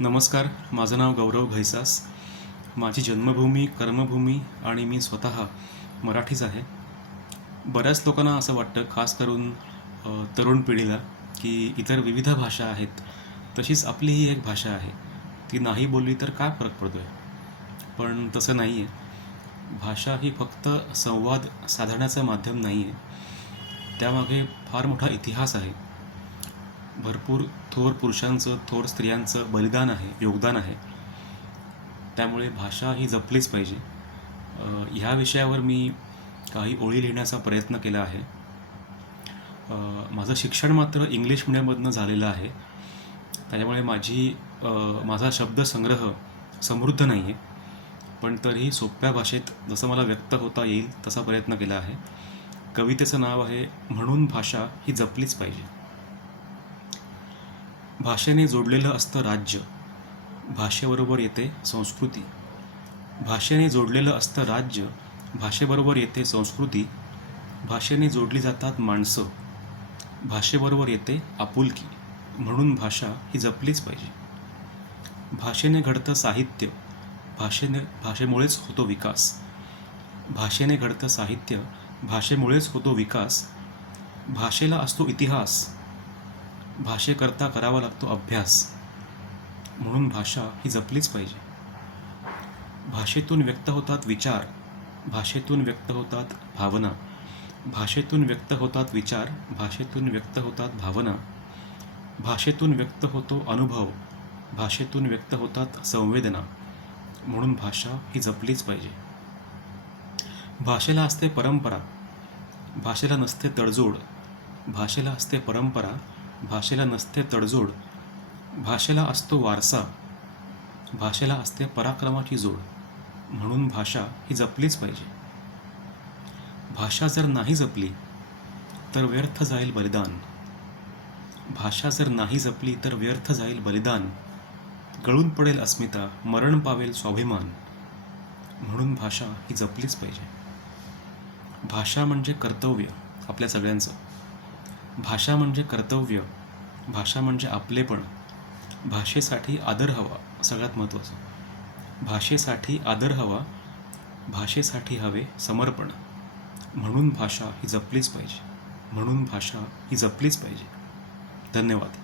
नमस्कार. माझं नाव गौरव घैसास. माझी जन्मभूमी, कर्मभूमी आणि मी स्वतः मराठीच आहे. बऱ्याच लोकांना असं वाटतं, खास करून तरुण पिढीला, की इतर विविध भाषा आहेत, तशीच आपली ही एक भाषा आहे. ती नाही बोलली तर काय फरक पडतो आहे? पण तसं नाही आहे. भाषा ही फक्त संवाद साधण्याचं माध्यम नाही आहे. त्यामागे फार मोठा इतिहास आहे. भरपूर थोर पुरुषांचं, थोर स्त्रियांचं बलिदान आहे, योगदान आहे. त्यामुळे भाषा ही जपलीच पाहिजे. ह्या विषयावर मी काही ओळी लिहिण्याचा प्रयत्न केला आहे. माझं शिक्षण मात्र इंग्लिश मिडियममधनं झालेलं आहे. त्याच्यामुळे माझा शब्दसंग्रह समृद्ध नाही आहे. पण तरीही सोप्या भाषेत जसं मला व्यक्त होता येईल तसा प्रयत्न केला आहे. कवितेचं नाव आहे, म्हणून भाषा ही जपलीच पाहिजे. भाषेने जोडलेलं असतं राज्य, भाषेबरोबर येते संस्कृती. भाषेने जोडलेलं असतं राज्य, भाषेबरोबर येते संस्कृती. भाषेने जोडली जातात माणसं, भाषेबरोबर येते आपुलकी. म्हणून भाषा ही जपलीच पाहिजे. भाषेने घडतं साहित्य, भाषेमुळेच होतो विकास. भाषेने घडतं साहित्य, भाषेमुळेच होतो विकास. भाषेला असतो इतिहास, भाषेकरता करावा लागतो अभ्यास. म्हणून भाषा ही जपलीच पाहिजे. भाषेतून व्यक्त होतात विचार, भाषेतून व्यक्त होतात भावना. भाषेतून व्यक्त होतात विचार, भाषेतून व्यक्त होतात भावना. भाषेतून व्यक्त होतो अनुभव, भाषेतून व्यक्त होतात संवेदना. म्हणून भाषा ही जपलीच पाहिजे. भाषेला असते परंपरा, भाषेला नसते तडजोड. भाषेला असते परंपरा, भाषेला नसते तडजोड. भाषेला असतो वारसा, भाषेला असते पराक्रमाची जोड. म्हणून भाषा ही जपलीच पाहिजे. भाषा जर नाही जपली तर व्यर्थ जाईल बलिदान. भाषा जर नाही जपली तर व्यर्थ जाईल बलिदान. गळून पडेल अस्मिता, मरण पावेल स्वाभिमान. म्हणून भाषा ही जपलीच पाहिजे. भाषा म्हणजे कर्तव्य आपल्या सगळ्यांचं. भाषा म्हणजे कर्तव्य, भाषा म्हणजे आपलेपण. भाषेसाठी आदर हवा, सगळ्यात महत्त्वाचं. भाषेसाठी आदर हवा, भाषेसाठी हवे समर्पण. म्हणून भाषा ही जपलीच पाहिजे. म्हणून भाषा ही जपलीच पाहिजे. धन्यवाद.